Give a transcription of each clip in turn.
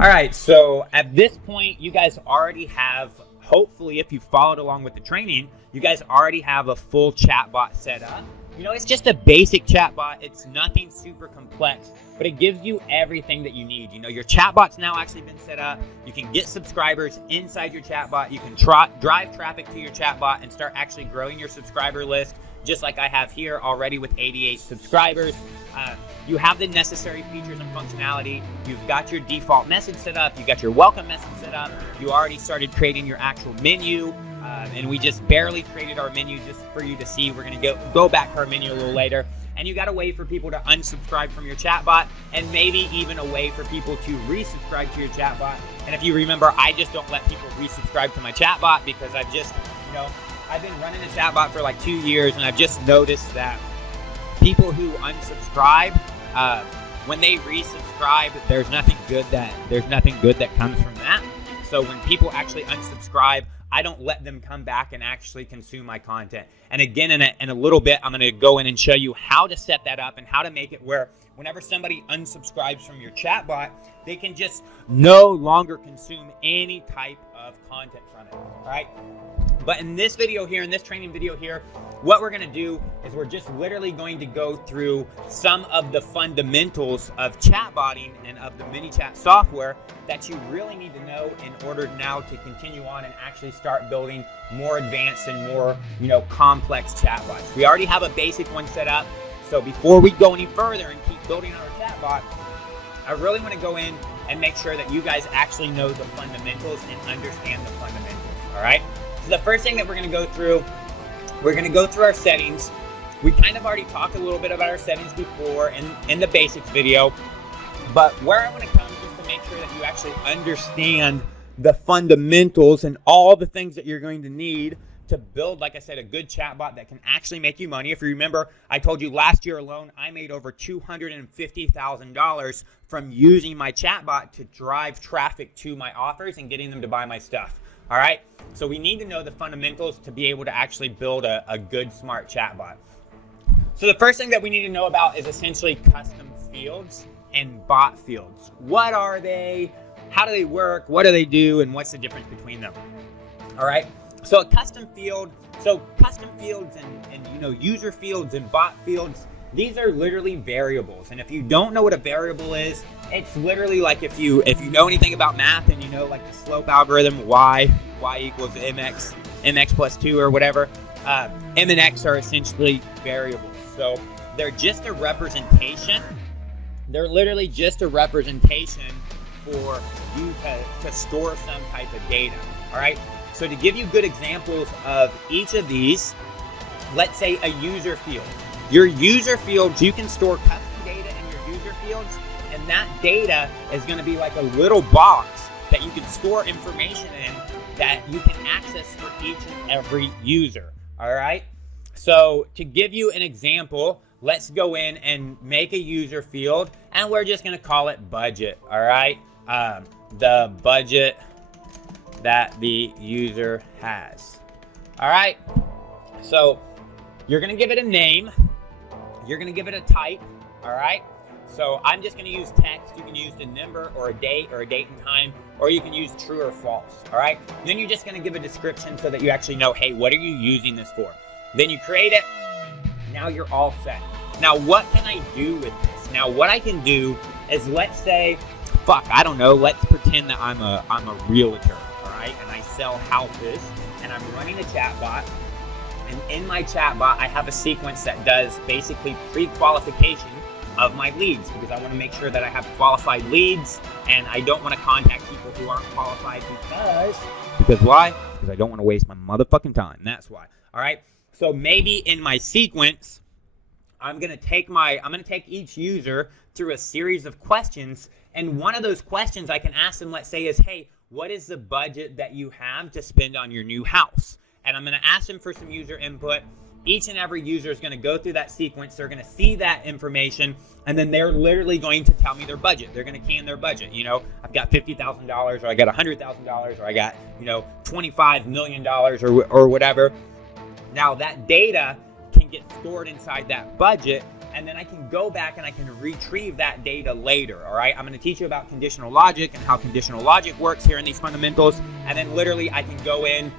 All right, so at this point, you guys already have, hopefully if you followed along with the training, you guys already have a full chatbot set up. You know, it's just a basic chatbot. It's nothing super complex, but it gives you everything that you need. You know, your chatbot's now actually been set up. You can get subscribers inside your chatbot. You can drive traffic to your chatbot and start actually growing your subscriber list, just like I have here already with 88 subscribers. You have the necessary features and functionality. You've got your default message set up. You got your welcome message set up. You already started creating your actual menu. And we just barely created our menu just for you to see. We're going to go back to our menu a little later. And you got a way for people to unsubscribe from your chatbot, and maybe even a way for people to resubscribe to your chatbot. And if you remember, I just don't let people resubscribe to my chatbot because I've just, you know, I've been running a chatbot for like 2 years, and I've just noticed that people who unsubscribe, when they resubscribe, there's nothing good that comes from that. So when people actually unsubscribe, I don't let them come back and actually consume my content. And again, in a little bit, I'm going to go in and show you how to set that up and how to make it where whenever somebody unsubscribes from your chatbot, they can just no longer consume any type of content from it. All right. But in this video here, in this training video here, what we're going to do is we're just literally going to go through some of the fundamentals of chatbotting and of the Manychat software that you really need to know in order now to continue on and actually start building more advanced and more, you know, complex chatbots. We already have a basic one set up. So before we go any further and keep building our chatbot, I really want to go in and make sure that you guys actually know the fundamentals and understand the fundamentals. All right. So the first thing that we're going to go through, we're going to go through our settings. We kind of already talked a little bit about our settings before in the basics video, but where I want to come just to make sure that you actually understand the fundamentals and all the things that you're going to need to build, like I said, a good chatbot that can actually make you money. If you remember, I told you last year alone, I made over $250,000 from using my chatbot to drive traffic to my offers and getting them to buy my stuff. All right, so we need to know the fundamentals to be able to actually build a good, smart chatbot. So the first thing that we need to know about is essentially custom fields and bot fields. What are they? How do they work? What do they do? And what's the difference between them? All right, so custom fields and you know, user fields and bot fields, these are literally variables. And if you don't know what a variable is, it's literally like if you know anything about math and you know like the slope algorithm, y equals mx plus 2 or whatever, m and x are essentially variables. So they're just a representation. They're literally just a representation for you to store some type of data. All right. So to give you good examples of each of these, let's say a user field. Your user fields, you can store custom data in your user fields, and that data is going to be like a little box that you can store information in that you can access for each and every user. All right. So to give you an example, let's go in and make a user field, and we're just going to call it budget. All right. The budget that the user has. All right. So you're going to give it a name. You're going to give it a type. All right. So I'm just going to use text. You can use the number or a date and time, or you can use true or false. All right. Then you're just going to give a description so that you actually know, hey, what are you using this for? Then you create it. Now you're all set. Now, what can I do with this? Now, what I can do is, let's say, I don't know. Let's pretend that I'm a realtor. All right. And I sell houses, and I'm running a chatbot. And in my chatbot, I have a sequence that does basically pre-qualification of my leads, because I want to make sure that I have qualified leads, and I don't want to contact people who aren't qualified because why? Because I don't want to waste my motherfucking time. That's why. All right. So maybe in my sequence, I'm going to take each user through a series of questions, and one of those questions I can ask them, let's say, is, hey, what is the budget that you have to spend on your new house? And I'm going to ask them for some user input. Each and every user is going to go through that sequence. They're going to see that information, and then they're literally going to tell me their budget. They're going to key in their budget. You know, I've got $50,000, or I got $100,000, or I got, you know, $25 million or whatever. Now that data can get stored inside that budget, and then I can go back and I can retrieve that data later, all right? I'm going to teach you about conditional logic and how conditional logic works here in these fundamentals, and then literally I can go in,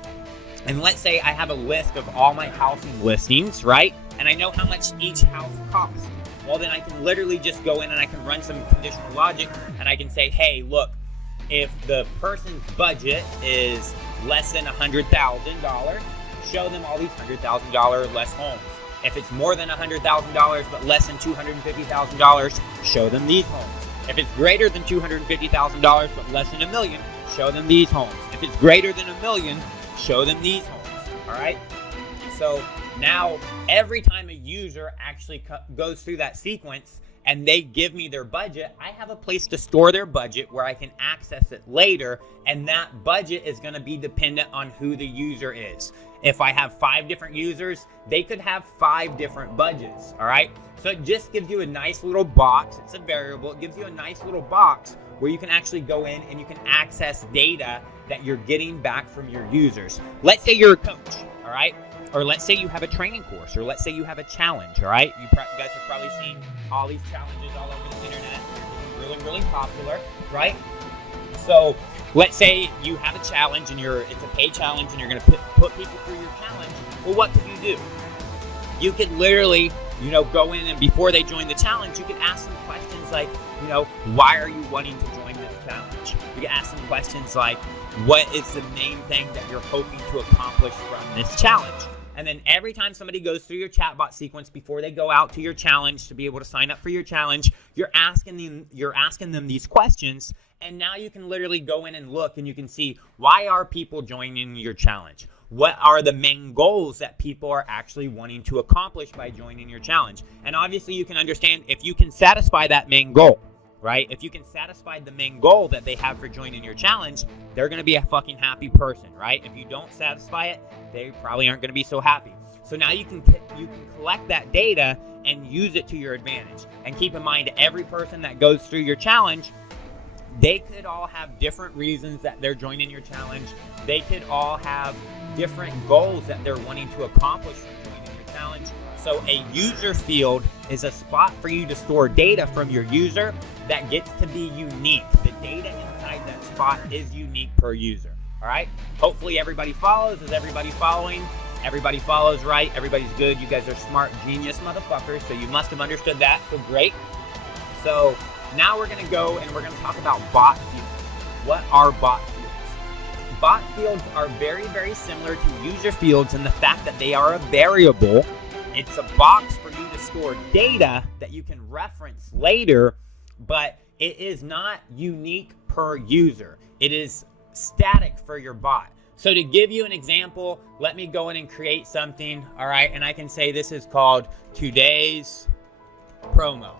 and let's say I have a list of all my housing listings, right? And I know how much each house costs. Well, then I can literally just go in and I can run some conditional logic, and I can say, hey, look, if the person's budget is less than $100,000, show them all these $100,000 less homes. If it's more than $100,000 but less than $250,000, show them these homes. If it's greater than $250,000 but less than $1 million, show them these homes. If it's greater than $1 million, show them these homes. All right? So now every time a user actually goes through that sequence and they give me their budget, I have a place to store their budget where I can access it later, and that budget is going to be dependent on who the user is. If I have 5 different users, they could have 5 different budgets, all right? So it just gives you a nice little box. It's a variable. It gives you a nice little box where you can actually go in and you can access data that you're getting back from your users. Let's say you're a coach, all right? Or let's say you have a training course, or let's say you have a challenge, all right? You guys have probably seen all these challenges all over the internet. They're really, really popular, right? So let's say you have a challenge and it's a paid challenge and you're going to put people through your challenge. Well, what could you do? You could literally, go in, and before they join the challenge, you could ask them questions like, why are you wanting to join this challenge? You could ask them questions like, what is the main thing that you're hoping to accomplish from this challenge? And then every time somebody goes through your chatbot sequence before they go out to your challenge to be able to sign up for your challenge, you're asking them these questions, and now you can literally go in and look and you can see, why are people joining your challenge? What are the main goals that people are actually wanting to accomplish by joining your challenge? And obviously you can understand if you can satisfy that main goal, right? If you can satisfy the main goal that they have for joining your challenge, they're going to be a fucking happy person, right? If you don't satisfy it, they probably aren't going to be so happy. So now you can collect that data and use it to your advantage. And keep in mind, every person that goes through your challenge, they could all have different reasons that they're joining your challenge. They could all have different goals that they're wanting to accomplish from joining your challenge. So a user field is a spot for you to store data from your user that gets to be unique. The data inside that spot is unique per user. All right? Hopefully everybody follows. Is everybody following? Everybody follows, right? Everybody's good. You guys are smart, genius motherfuckers, so you must have understood that. So great. So now we're going to go and we're going to talk about bot fields. What are bot fields? Bot fields are very, very similar to user fields in the fact that they are a variable. It's a box for you to store data that you can reference later, but it is not unique per user. It is static for your bot. So to give you an example, let me go in and create something, all right? And I can say this is called today's promo,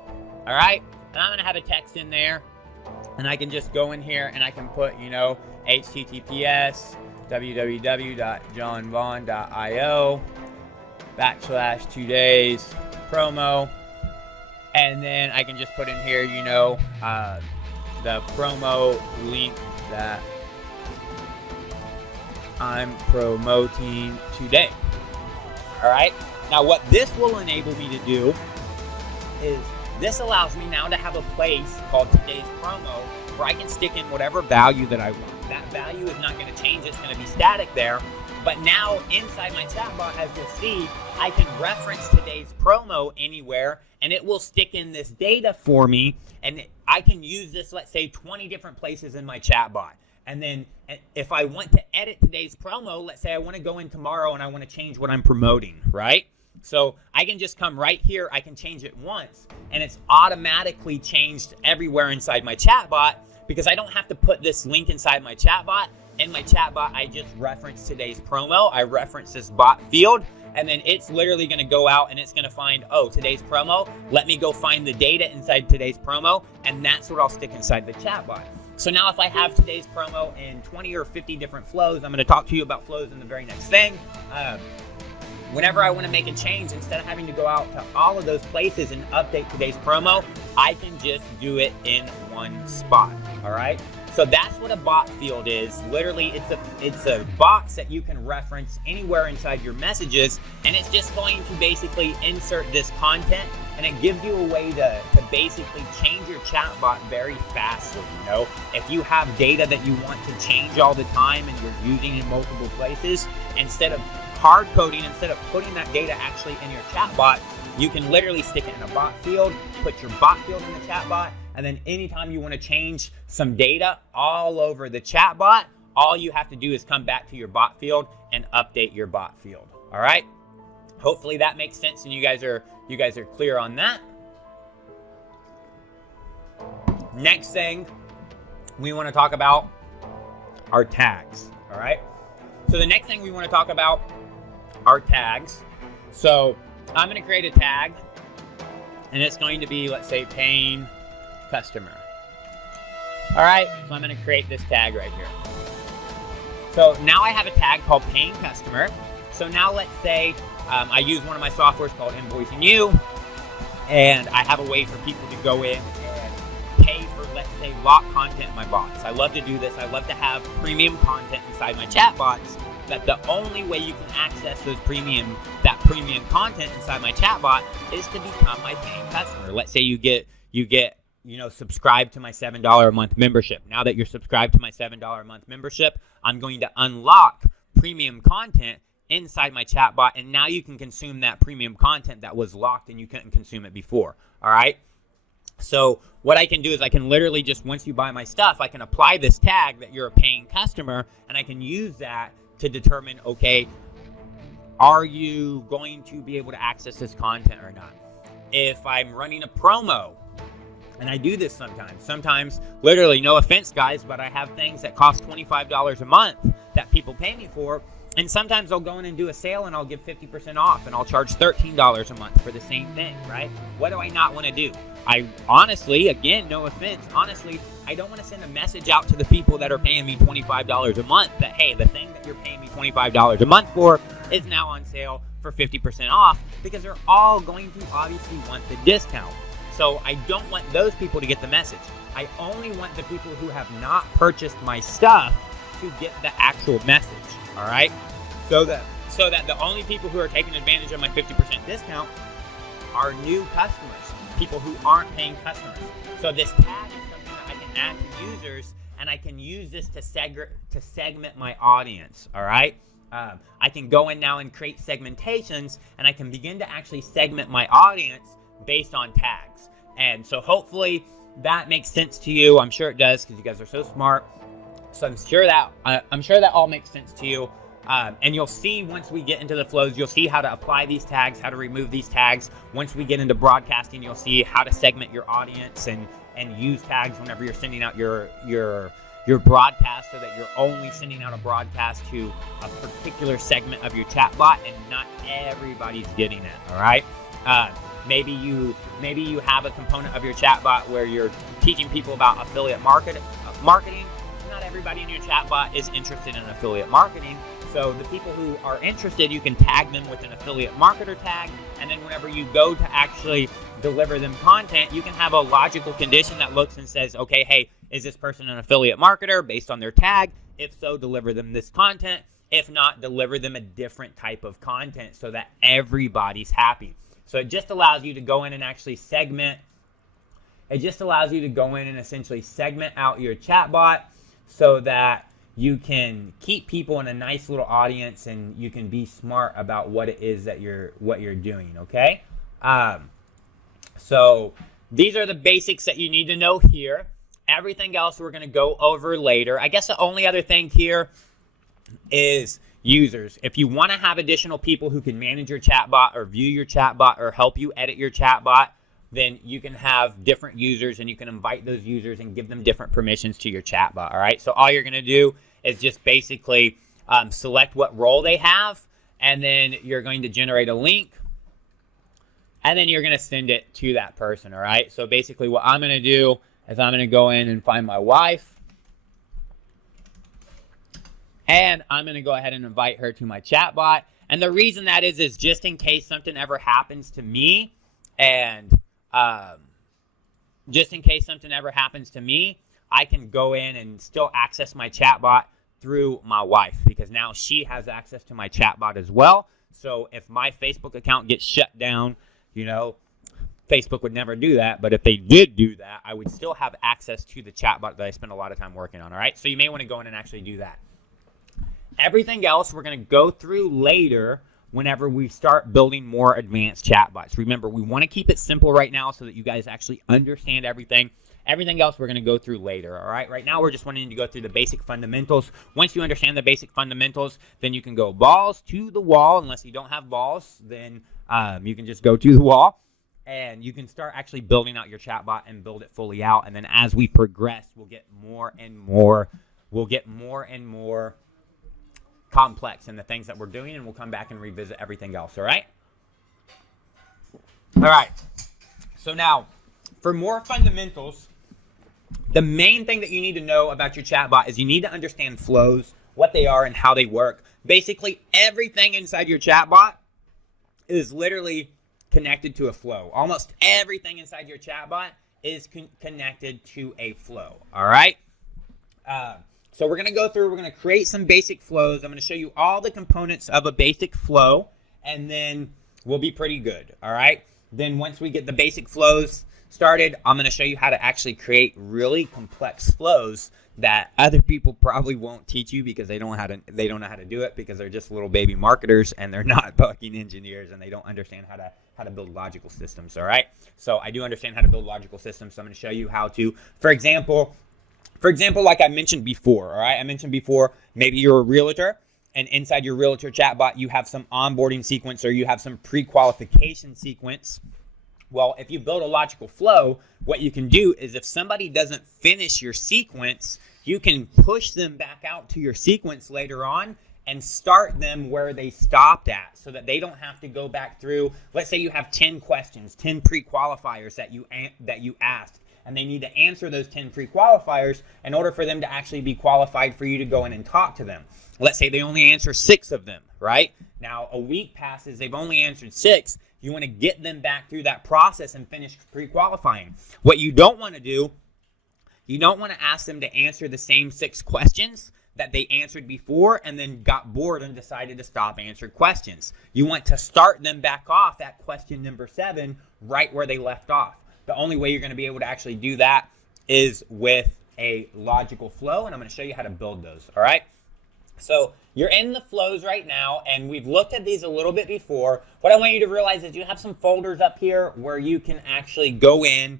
all right? And I'm gonna have a text in there, and I can just go in here and I can put, HTTPS www.johnvaughn.io / today's promo, and then I can just put in here, the promo link that I'm promoting today. All right. Now, what this will enable me to do is this allows me now to have a place called today's promo where I can stick in whatever value that I want. That value is not going to change. It's going to be static there. But now inside my chatbot, as you'll see, I can reference today's promo anywhere, and it will stick in this data for me. And I can use this, let's say, 20 different places in my chatbot. And then if I want to edit today's promo, let's say I want to go in tomorrow and I want to change what I'm promoting, right? So I can just come right here. I can change it once, and it's automatically changed everywhere inside my chatbot because I don't have to put this link inside my chatbot. In my chatbot, I just reference today's promo. I reference this bot field, and then it's literally going to go out and it's going to find, today's promo. Let me go find the data inside today's promo, and that's what I'll stick inside the chatbot. So now if I have today's promo in 20 or 50 different flows, I'm going to talk to you about flows in the very next thing. Whenever I want to make a change, instead of having to go out to all of those places and update today's promo, I can just do it in one spot, all right? So that's what a bot field is. Literally, it's a box that you can reference anywhere inside your messages, and it's just going to basically insert this content, and it gives you a way to basically change your chatbot very fastly. You know, if you have data that you want to change all the time and you're using it in multiple places, instead of hard coding, instead of putting that data actually in your chatbot, you can literally stick it in a bot field, put your bot field in the chatbot, and then anytime you want to change some data all over the chatbot, all you have to do is come back to your bot field and update your bot field. All right? Hopefully that makes sense and you guys are clear on that. Next thing we want to talk about are tags. All right? So the next thing we want to talk about are tags. So I'm going to create a tag, and it's going to be, let's say, paying customer. All right, so I'm going to create this tag right here. So now I have a tag called paying customer. So now let's say I use one of my softwares called Invoicing You, and I have a way for people to go in and pay for, let's say, lock content in my bots. I love to do this. I love to have premium content inside my chat bots. That the only way you can access that premium content inside my chatbot is to become my paying customer. Let's say you get subscribed to my $7 a month membership. Now that you're subscribed to my $7 a month membership, I'm going to unlock premium content inside my chatbot, and now you can consume that premium content that was locked and you couldn't consume it before. All right. So what I can do is I can literally just, once you buy my stuff, I can apply this tag that you're a paying customer, and I can use that to determine, okay, are you going to be able to access this content or not? If I'm running a promo, and I do this sometimes, literally, no offense, guys, but I have things that cost $25 a month that people pay me for, and sometimes I'll go in and do a sale and I'll give 50% off, and I'll charge $13 a month for the same thing, right? What do I not want to do? I honestly, again, no offense, honestly, I don't want to send a message out to the people that are paying me $25 a month that, hey, the thing that you're paying me $25 a month for is now on sale for 50% off, because they're all going to obviously want the discount. So I don't want those people to get the message. I only want the people who have not purchased my stuff to get the actual message, all right? So that the only people who are taking advantage of my 50% discount are new customers, people who aren't paying customers. So this tag is something that I can add to users, and I can use this to segment my audience, all right? I can go in now and create segmentations, and I can begin to actually segment my audience based on tags. And so hopefully that makes sense to you. I'm sure it does, because you guys are so smart. So I'm sure that all makes sense to you. And you'll see once we get into the flows, you'll see how to apply these tags, how to remove these tags. Once we get into broadcasting, you'll see how to segment your audience and use tags whenever you're sending out your broadcast, so that you're only sending out a broadcast to a particular segment of your chatbot, and not everybody's getting it. All right. Maybe you have a component of your chatbot where you're teaching people about affiliate marketing. Not everybody in your chatbot is interested in affiliate marketing. So the people who are interested, you can tag them with an affiliate marketer tag, and then whenever you go to actually deliver them content, you can have a logical condition that looks and says, okay, hey, is this person an affiliate marketer based on their tag? If so, deliver them this content. If not, deliver them a different type of content so that everybody's happy. So it just allows you to go in and actually segment. It just allows you to go in and essentially segment out your chatbot so that you can keep people in a nice little audience, and you can be smart about what it is that you're doing, okay? So these are the basics that you need to know here. Everything else we're going to go over later. I guess the only other thing here is users. If you want to have additional people who can manage your chatbot or view your chatbot or help you edit your chatbot, then you can have different users, and you can invite those users and give them different permissions to your chatbot, all right? So all you're going to do is just basically select what role they have, and then you're going to generate a link, and then you're going to send it to that person, all right? So basically what I'm going to do is I'm going to go in and find my wife, and I'm going to go ahead and invite her to my chatbot. And the reason that is just in case something ever happens to me, and just in case something ever happens to me, I can go in and still access my chatbot through my wife, because now she has access to my chatbot as well. So if my Facebook account gets shut down, you know, Facebook would never do that, but if they did do that, I would still have access to the chatbot that I spend a lot of time working on, all right? So you may want to go in and actually do that. Everything else we're going to go through later whenever we start building more advanced chatbots. Remember, we want to keep it simple right now so that you guys actually understand everything. Everything else we're going to go through later, all right? Right now, we're just wanting to go through the basic fundamentals. Once you understand the basic fundamentals, then you can go balls to the wall. Unless you don't have balls, then you can just go to the wall. And you can start actually building out your chatbot and build it fully out. And then as we progress, we'll get more and more complex in the things that we're doing, and we'll come back and revisit everything else, all right? All right. So now, for more fundamentals, the main thing that you need to know about your chatbot is you need to understand flows, what they are, and how they work. Basically, everything inside your chatbot is literally connected to a flow. Almost everything inside your chatbot is connected to a flow, all right? So we're going to go through, we're going to create some basic flows. I'm going to show you all the components of a basic flow, and then we'll be pretty good, all right? Then once we get the basic flows started, I'm going to show you how to actually create really complex flows that other people probably won't teach you, because they don't know how to do it, because they're just little baby marketers and they're not fucking engineers, and they don't understand how to build logical systems, all right? So I do understand how to build logical systems, so I'm going to show you how to, for example, like I mentioned before, all right? I mentioned before, maybe you're a realtor, and inside your realtor chatbot, you have some onboarding sequence, or you have some pre-qualification sequence. Well, if you build a logical flow, what you can do is if somebody doesn't finish your sequence, you can push them back out to your sequence later on and start them where they stopped at, so that they don't have to go back through. Let's say you have 10 questions, 10 pre-qualifiers that you asked, and they need to answer those 10 pre-qualifiers in order for them to actually be qualified for you to go in and talk to them. Let's say they only answer 6 of them, right? Now, a week passes, they've only answered 6. You want to get them back through that process and finish pre-qualifying. What you don't want to do, you don't want to ask them to answer the same 6 questions that they answered before and then got bored and decided to stop answering questions. You want to start them back off at question number 7, right where they left off. The only way you're going to be able to actually do that is with a logical flow, and I'm going to show you how to build those, all right? So you're in the flows right now, and we've looked at these a little bit before. What I want you to realize is you have some folders up here where you can actually go in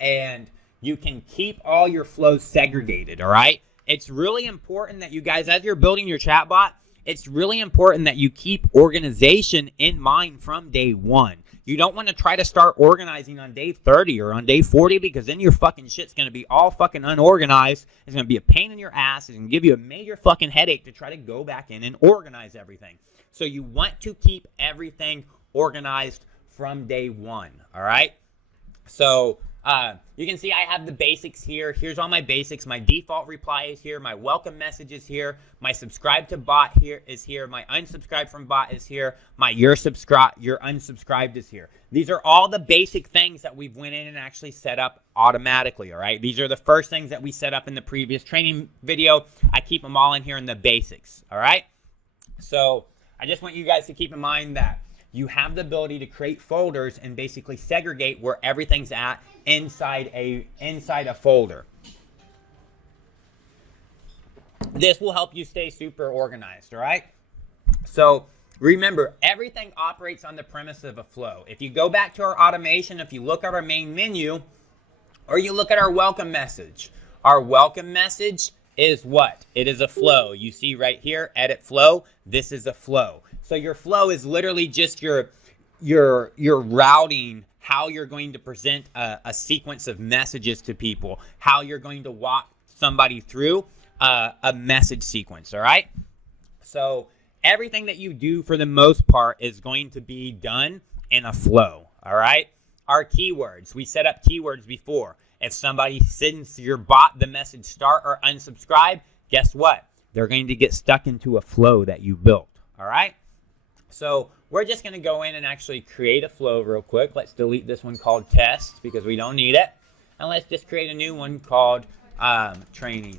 and you can keep all your flows segregated, all right? It's really important that you guys, as you're building your chatbot, it's really important that you keep organization in mind from day one. You don't want to try to start organizing on day 30 or on day 40, because then your fucking shit's going to be all fucking unorganized. It's going to be a pain in your ass. It's going to give you a major fucking headache to try to go back in and organize everything. So you want to keep everything organized from day one, all right? So you can see I have the basics here. Here's all my basics. My default reply is here. My welcome message is here. My subscribe to bot here is here. My unsubscribe from bot is here. My you're unsubscribed is here. These are all the basic things that we've went in and actually set up automatically, all right? These are the first things that we set up in the previous training video. I keep them all in here in the basics, all right? So I just want you guys to keep in mind that you have the ability to create folders and basically segregate where everything's at inside a folder. This will help you stay super organized, all right? So remember, everything operates on the premise of a flow. If you go back to our automation, if you look at our main menu, or you look at our welcome message is what? It is a flow. You see right here, edit flow. This is a flow. So your flow is literally just your routing, how you're going to present a sequence of messages to people, how you're going to walk somebody through a message sequence, all right? So everything that you do for the most part is going to be done in a flow, all right? Our keywords, we set up keywords before. If somebody sends your bot the message start or unsubscribe, guess what? They're going to get stuck into a flow that you built, all right? So we're just going to go in and actually create a flow real quick. Let's delete this one called test because we don't need it. And let's just create a new one called training.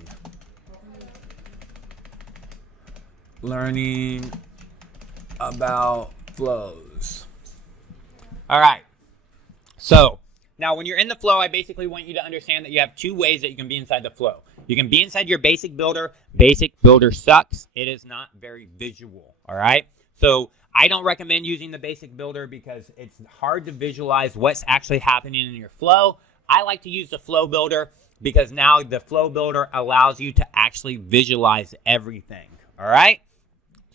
Learning about flows. All right. So now when you're in the flow, I basically want you to understand that you have two ways that you can be inside the flow. You can be inside your basic builder. Basic builder sucks. It is not very visual. All right. So I don't recommend using the basic builder because it's hard to visualize what's actually happening in your flow. I like to use the flow builder because now the flow builder allows you to actually visualize everything. All right.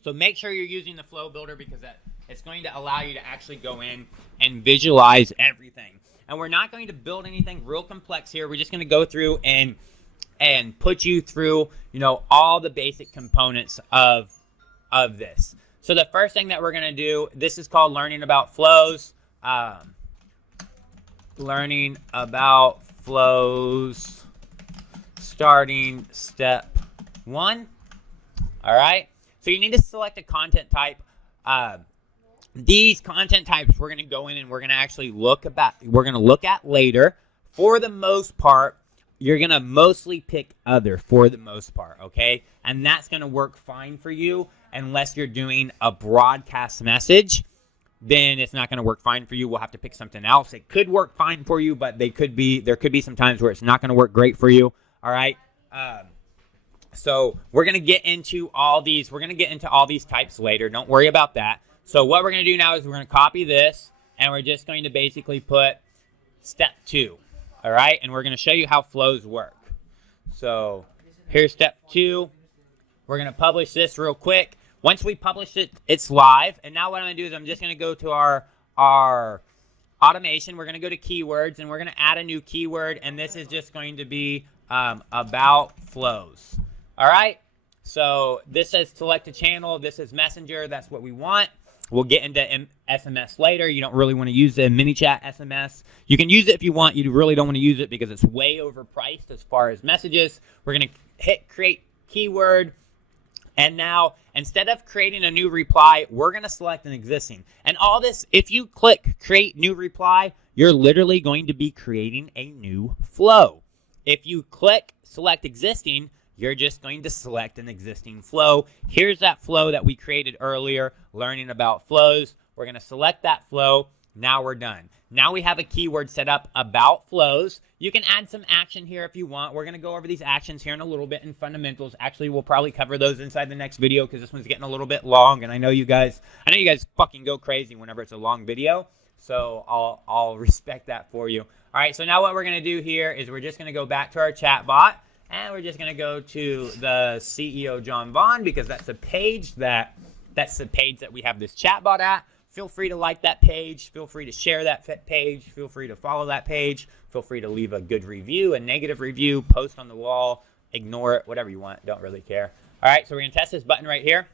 So make sure you're using the flow builder because it's going to allow you to actually go in and visualize everything. And we're not going to build anything real complex here. We're just going to go through and put you through, all the basic components of this. So the first thing that we're going to do, this is called learning about flows. Learning about flows, starting step 1. All right. So you need to select a content type. These content types we're going to go in and we're going to actually look at later. For the most part, you're going to mostly pick other for the most part, okay? And that's going to work fine for you unless you're doing a broadcast message. Then it's not going to work fine for you. We'll have to pick something else. It could work fine for you, but there could be some times where it's not going to work great for you, all right? So we're going to get into all these. We're going to get into all these types later. Don't worry about that. So what we're going to do now is we're going to copy this, and we're just going to basically put step 2, all right? And we're going to show you how flows work. So here's step 2. We're going to publish this real quick. Once we publish it, it's live. And now what I'm going to do is I'm just going to go to our automation. We're going to go to keywords, and we're going to add a new keyword, and this is just going to be about flows. All right, so this says select a channel. This is Messenger. That's what we want. We'll get into SMS later. You don't really want to use the Manychat SMS. You can use it if you want. You really don't want to use it because it's way overpriced as far as messages. We're going to hit create keyword. And now, instead of creating a new reply, we're going to select an existing. And all this, if you click create new reply, you're literally going to be creating a new flow. If you click select existing, you're just going to select an existing flow. Here's that flow that we created earlier, learning about flows. We're going to select that flow. Now we're done. Now we have a keyword set up about flows. You can add some action here if you want. We're going to go over these actions here in a little bit in fundamentals. Actually, we'll probably cover those inside the next video because this one's getting a little bit long, and I know you guys fucking go crazy whenever it's a long video. So I'll respect that for you. All right, so now what we're going to do here is we're just going to go back to our chat bot. And we're just going to go to the CEO John Vaughn because that's the page that we have this chatbot at. Feel free to like that page. Feel free to share that page. Feel free to follow that page. Feel free to leave a good review, a negative review, post on the wall, ignore it, whatever you want. Don't really care. All right, so we're going to test this button right here.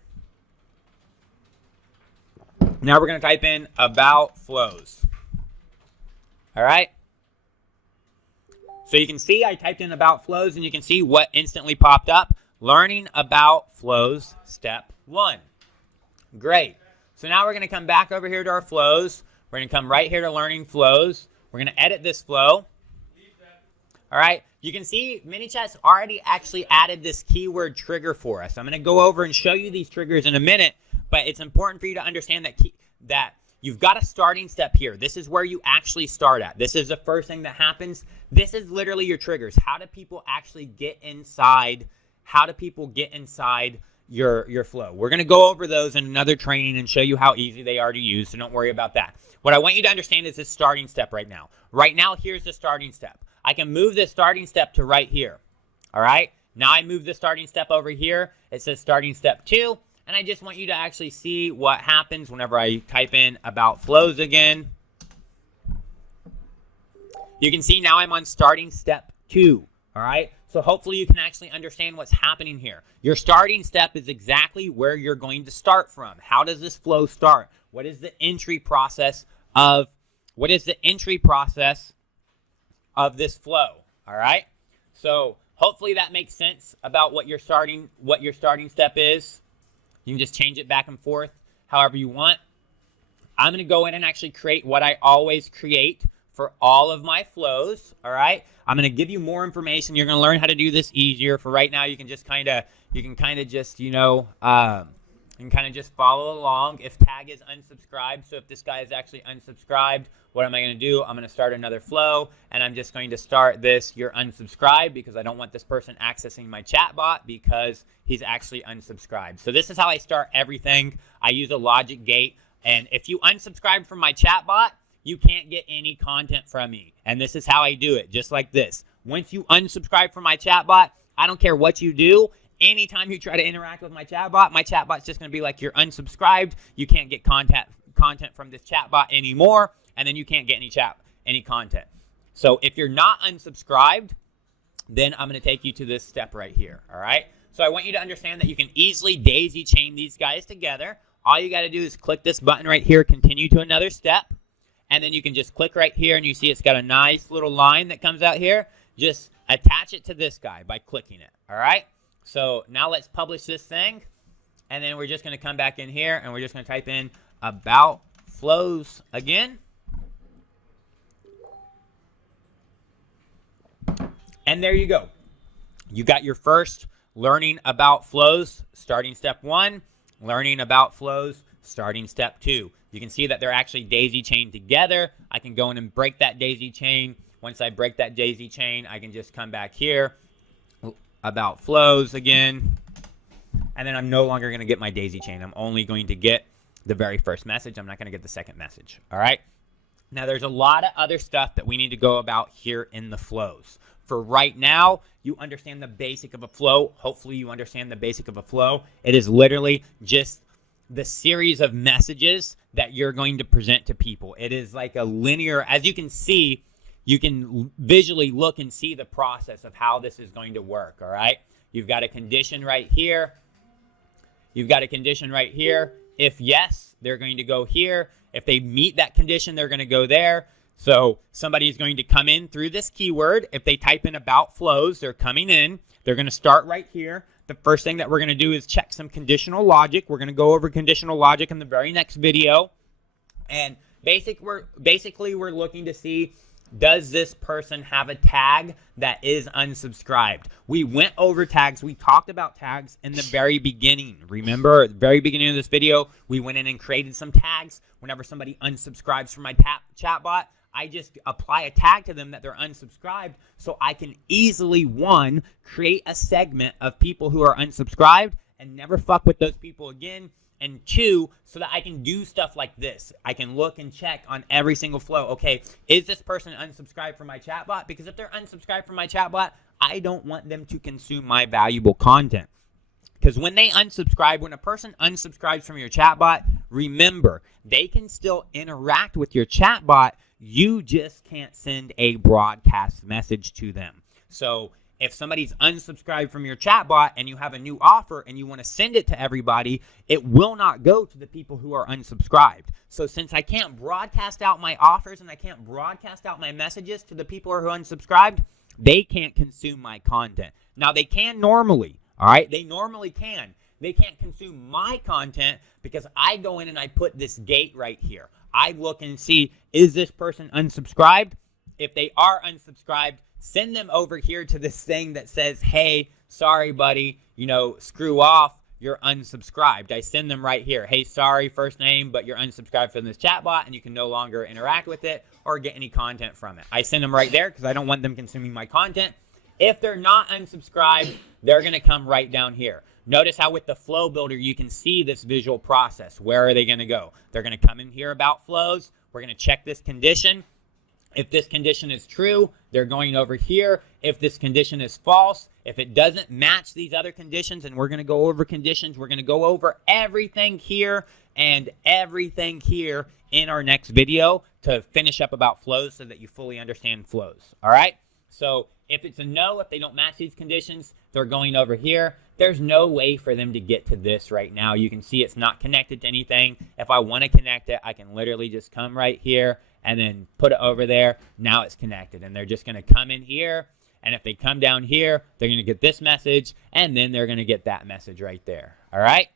Now we're going to type in about flows. All right. So you can see I typed in about flows, and you can see what instantly popped up. Learning about flows, step 1. Great. So now we're going to come back over here to our flows. We're going to come right here to learning flows. We're going to edit this flow. All right. You can see Manychat's already actually added this keyword trigger for us. I'm going to go over and show you these triggers in a minute, but it's important for you to understand that you've got a starting step here. This is where you actually start at. This is the first thing that happens. This is literally your triggers. How do people actually get inside? How do people get inside your flow? We're going to go over those in another training and show you how easy they are to use, so don't worry about that. What I want you to understand is this starting step right now. Right now, here's the starting step. I can move this starting step to right here. All right? Now I move the starting step over here. It says starting step 2. And I just want you to actually see what happens whenever I type in about flows again. You can see now I'm on starting step 2. All right. So hopefully you can actually understand what's happening here. Your starting step is exactly where you're going to start from. How does this flow start? What is the entry process of this flow? All right. So hopefully that makes sense about what your starting step is. You can just change it back and forth however you want. I'm going to go in and actually create what I always create for all of my flows, all right? I'm going to give you more information. You're going to learn how to do this easier. For right now, you can just kind of just, you can kind of just follow along. If tag is unsubscribed, so if this guy is actually unsubscribed, what am I going to do? I'm going to start another flow, and I'm just going to start this, you're unsubscribed, because I don't want this person accessing my chat bot because he's actually unsubscribed. So this is how I start everything. I use a logic gate, and if you unsubscribe from my chat bot, you can't get any content from me. And this is how I do it, just like this. Once you unsubscribe from my chat bot, I don't care what you do. Anytime you try to interact with my chatbot's just going to be like, you're unsubscribed. You can't get content from this chatbot anymore, and then you can't get any content. So if you're not unsubscribed, then I'm going to take you to this step right here, all right? So I want you to understand that you can easily daisy chain these guys together. All you got to do is click this button right here, continue to another step, and then you can just click right here, and you see it's got a nice little line that comes out here. Just attach it to this guy by clicking it, all right? So now let's publish this thing, and then we're just going to come back in here, and we're just going to type in about flows again. And there you go. You got your first learning about flows, starting step 1, learning about flows, starting step 2. You can see that they're actually daisy chained together. I can go in and break that daisy chain. Once I break that daisy chain, I can just come back here, about flows again, and then I'm no longer going to get my daisy chain. I'm only going to get the very first message. I'm not going to get the second message, all right? Now, there's a lot of other stuff that we need to go about here in the flows. For right now, you understand the basic of a flow. Hopefully, you understand the basic of a flow. It is literally just the series of messages that you're going to present to people. It is like a linear, as you can see, you can visually look and see the process of how this is going to work, all right? You've got a condition right here. You've got a condition right here. If yes, they're going to go here. If they meet that condition, they're going to go there. So somebody is going to come in through this keyword. If they type in about flows, they're coming in. They're going to start right here. The first thing that we're going to do is check some conditional logic. We're going to go over conditional logic in the very next video. And basically, we're looking to see, does this person have a tag that is unsubscribed? We went over tags. We talked about tags in the very beginning. Remember, at the very beginning of this video, we went in and created some tags. Whenever somebody unsubscribes from my chatbot, I just apply a tag to them that they're unsubscribed, so I can easily, 1, create a segment of people who are unsubscribed and never fuck with those people again. And 2, so that I can do stuff like this. I can look and check on every single flow. Okay, is this person unsubscribed from my chatbot? Because if they're unsubscribed from my chatbot, I don't want them to consume my valuable content. Because when they unsubscribe, when a person unsubscribes from your chatbot, remember, they can still interact with your chatbot. You just can't send a broadcast message to them. So if somebody's unsubscribed from your chatbot and you have a new offer and you want to send it to everybody, it will not go to the people who are unsubscribed. So since I can't broadcast out my offers and I can't broadcast out my messages to the people who are unsubscribed, they can't consume my content. Now, they can normally, all right? They normally can. They can't consume my content because I go in and I put this gate right here. I look and see, is this person unsubscribed? If they are unsubscribed, send them over here to this thing that says, hey, sorry, buddy, screw off, you're unsubscribed. I send them right here. Hey, sorry, first name, but you're unsubscribed from this chatbot and you can no longer interact with it or get any content from it. I send them right there because I don't want them consuming my content. If they're not unsubscribed, they're going to come right down here. Notice how with the flow builder, you can see this visual process. Where are they going to go? They're going to come in here about flows. We're going to check this condition. If this condition is true, they're going over here. If this condition is false, if it doesn't match these other conditions, and we're going to go over conditions, we're going to go over everything here and everything here in our next video to finish up about flows so that you fully understand flows. All right? So if it's a no, if they don't match these conditions, they're going over here. There's no way for them to get to this right now. You can see it's not connected to anything. If I want to connect it, I can literally just come right here and then put it over there. Now it's connected, and they're just going to come in here, and if they come down here, they're going to get this message, and then they're going to get that message right there. All right?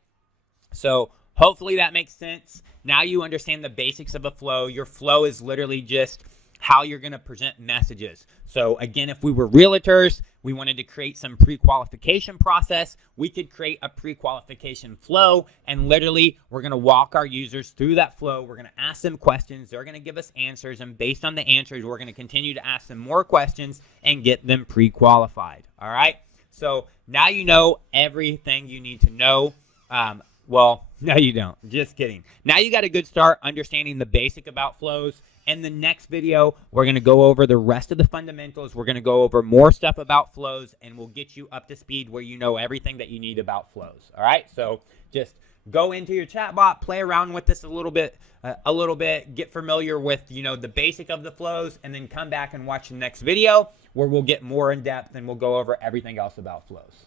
So hopefully that makes sense. Now you understand the basics of a flow. Your flow is literally just how you're going to present messages. So again, if we were realtors, we wanted to create some pre-qualification process, we could create a pre-qualification flow, and literally we're going to walk our users through that flow. We're going to ask them questions, they're going to give us answers, and based on the answers, we're going to continue to ask them more questions and get them pre-qualified. All right? So now you know everything you need to know. Well, no, you don't. Just kidding. Now you got a good start understanding the basic about flows. In the next video, we're going to go over the rest of the fundamentals. We're going to go over more stuff about flows, and we'll get you up to speed where you know everything that you need about flows. All right? So just go into your chatbot, play around with this a little bit, get familiar with, the basic of the flows, and then come back and watch the next video where we'll get more in depth and we'll go over everything else about flows.